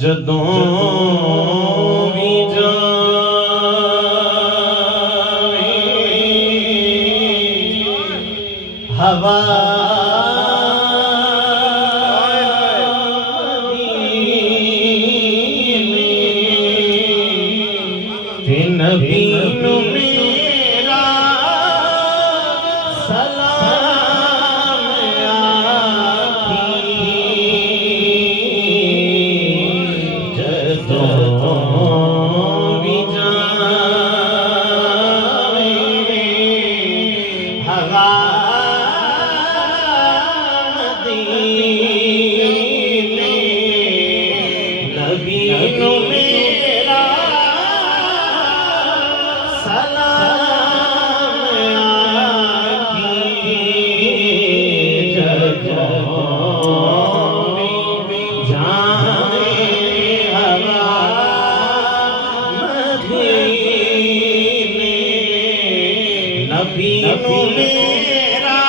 जदों भी जावे हवा ते नबी नू मेरा सलाम आखी। जदों भी जावे हवा मदीने नबी नू मेरा सलाम आखी। जदों भी जावे हवा मदीने नबी नू मेरा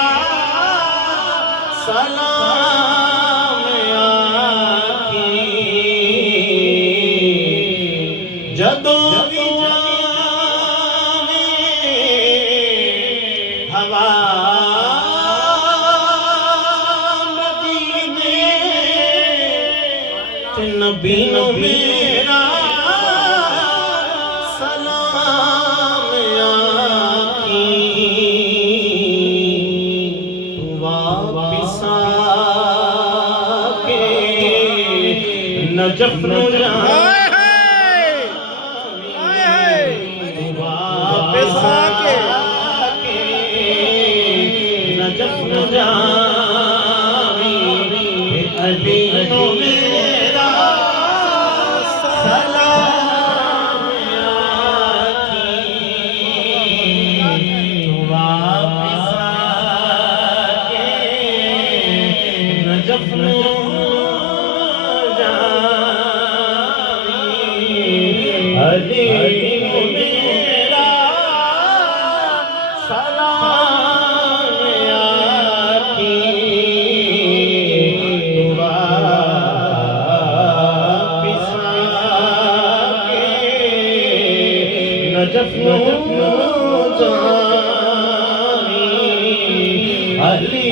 सलाम आखी। जदों भी जावे हवा मदीने ते नबी नू मेरा सलाम आखी। तू वापिस आके नजफ नू वापिस आके नजफ नू जावी अली नू मेरा सलाम आखी। वापिस आके नजफ नू जावी अली नू मेरा सलाम आखी। वापिस आके नजफ नू जावी अली